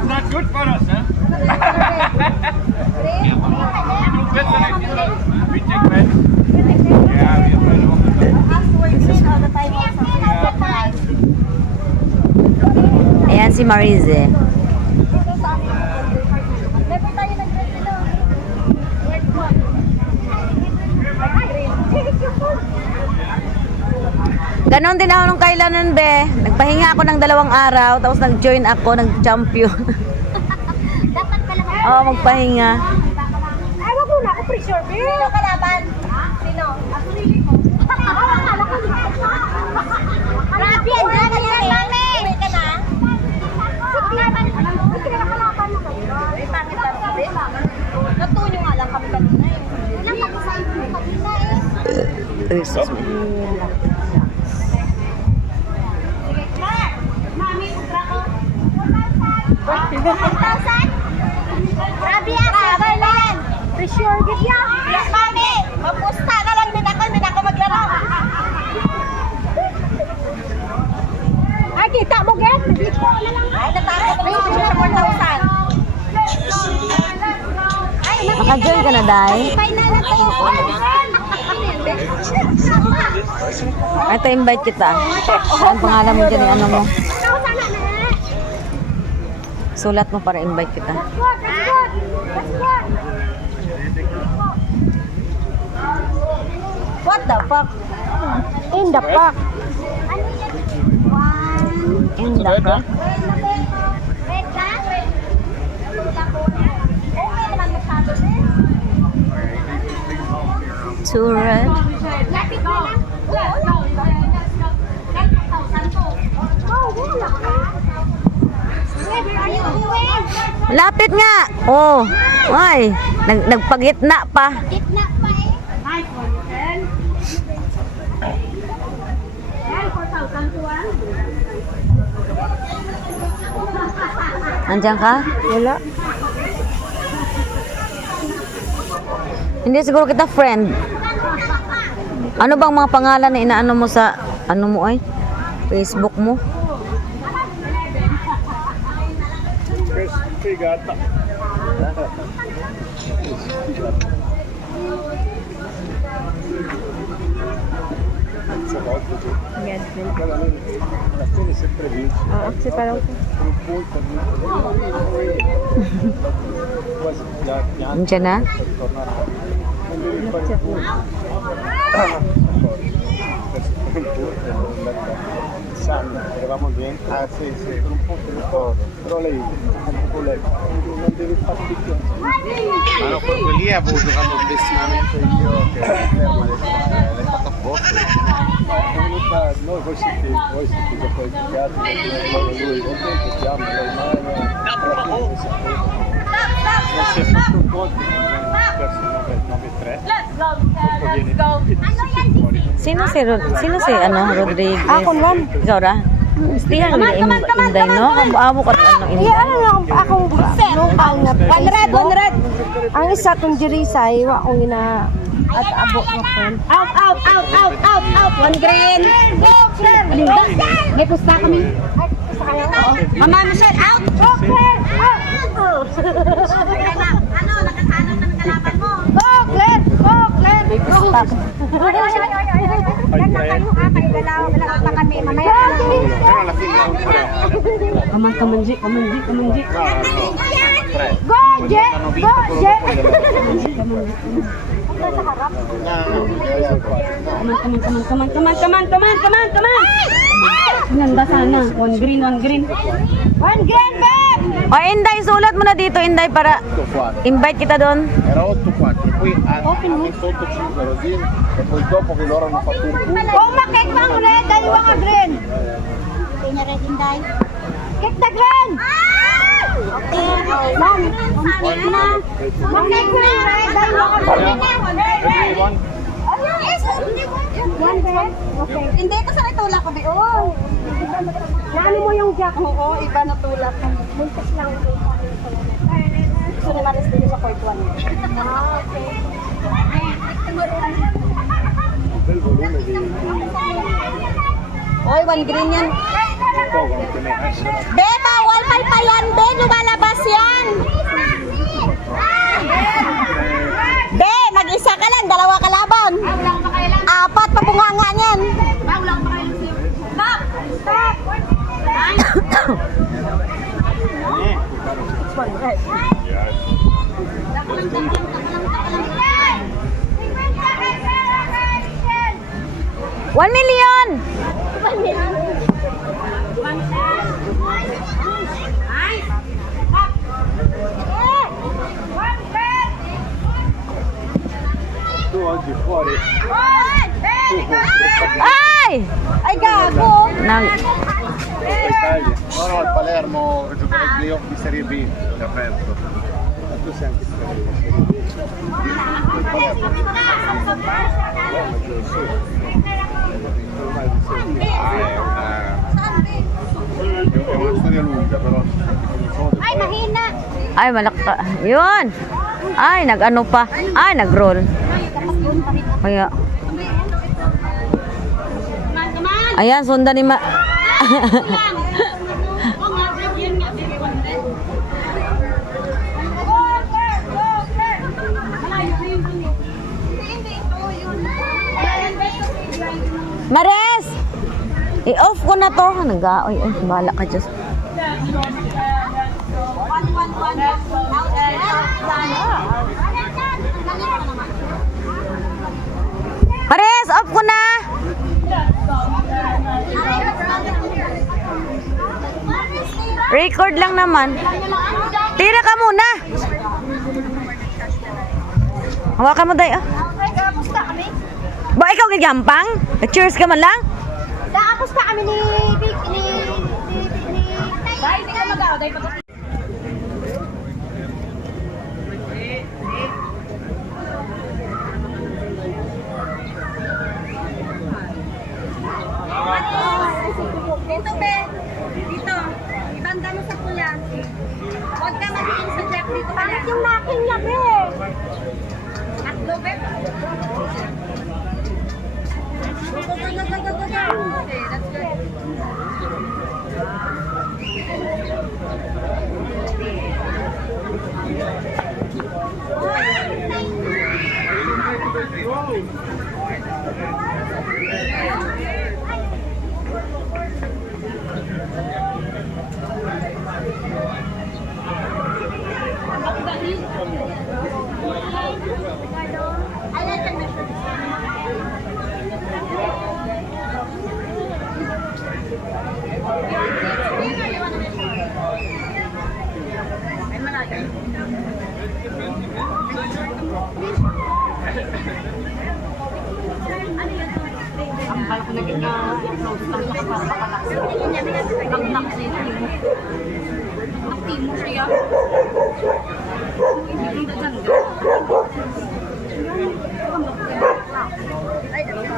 It's not good for us, huh? We do better if you don't. We take well. Yeah, we are well all the time. Ayan si Marize. Ganon din ako nung kailanan, be. Nagpahinga ako ng 2 araw, tapos nag-join ako ng champion. Dapat pala ka. Oo, magpahinga. Ay, wag muna ako pressure, babe. Sino kalaban? Sino? Ako nili ko. Akala ko grabe, ang dami yan, mami. Uwi ka na? Sige, kalaban mo kayo. Ay, pangit lang kami. Natuyo nga lang kami kanina eh. Wala kami sa inyo kanina eh. Jesus. Mami, putra ko. 1,000? Grabe yan, sabar na yan. Pressure, good yan. Mami, mapusta na lang din ako maglaro. Ay, kita mo, Get. Nagliko na lang. Ay, natakot ko yung sa 4,000. Naka-join ka na, Day? Final na tayo. Ito, invite kita. Saan pangalan mo dyan, ano mo? Sulat mo para invite kita. That's good. What the fuck? In the park. In the park? Red ka? Okay naman masyado eh. Too red. Lapit na lang. Oo. Wala ka. Where are you going? Lapit nga! Oh! Ay! Nagpagitna pa. Gitna pa eh. Hi, 4,000. Yan, 4,000 to 1. Nandiyan ka? Wala. Hindi siguro kita friend. Ano bang mga pangalan na inaano mo sa ano mo ay? Facebook mo? Figata. Nandiyan na? Eravamo dentro. Ah sì, sì, per un punto di ricordo. Però lei, un po' lei, non devi fare tutto. Ma no, quello lì avevo giocato bessimamente io, che fermo l'hai fatto apposta. Noi voi siete già qualificati, lui, non chiama, non si è fatto un gol, perso 9-3. Let's go. Ano yan, Didi? Sino si ano Rodriguez? Ako lang. Ikaw ra? Stihan mo inday no? Amo ka ano Iya, inday. ano lang akong local na 100. Ang isa kong Jirisay, wa akong ina at abot na phone. Out. One green. May pusta kami. Mama, Michelle, out. Ano, nakasanang na ng kalaban mo? Go, Glenn! May pusta. Ganda kayo ha, kayo galaw pa kami. Mamaya na lang. Però alla fine non tre. Kamanji. Go, Jet! Go, Jet! Kaman. Nanda sana. One green. One green, babe! O Inday, sulat mo na dito Inday para 8-4. invite kita doon. Era 8-4 e poi hanno messo 8-5 così e poi dopo che loro hanno fatto un punto. Oh, makik bang red, dahil wang green. Okay na red, Inday. Kick the green! Okay. Ma'am, makik na. Makik na, red, dahil wang green. Everyone. Yes, one red. Okay. Hindi, ito sa itulak ko, oh. Ano mo yung jack mo? Oo, iba na tulak. Muntas lang. Gusto naman rin dito sa court 1. Bel volume di Oy, one green yan. poco che ne esce. Be, bawal palpayan, be. Lumalabas One million! Tu oggi fuori. Ay! Ay, gago! Nag... Italia. No, no, il Palermo che gioca nei playoff di Serie B, è aperto. Ma tu sei anche stato in Serie B. Il Palermo. Ormai di Serie B. È una storia lunga, però. Ay, mahina. Ay, malaka. Yun! Ay, nag-ano pa. Ay, nag-roll. Kaya... Ayan, sundan ni Ma... Mares! I-off ko na to. Nag-aoy. Ay, bahala ka, Diyos. Mares, off ko na! Record lang naman. Tira ka muna. Hawakan mo tayo. Kamusta kami? Ba, ikaw gagampang? Cheers ka man lang? Kamusta kami ni Dahil hindi ka mag-aw, dahil pag Dito, be. Dito. Ibanda mo sa pula. Huwag ka magiging sa Jack dito. Bakit yung nakin niya, be? Tatlo, be. Go, go, go, go, go, go, go. Okay, that's good. Ang balak na kita close lang sa kapapalaks. Nagnak siya. Nagtimo siya. Hindi ka dyan. Ay, dalawa.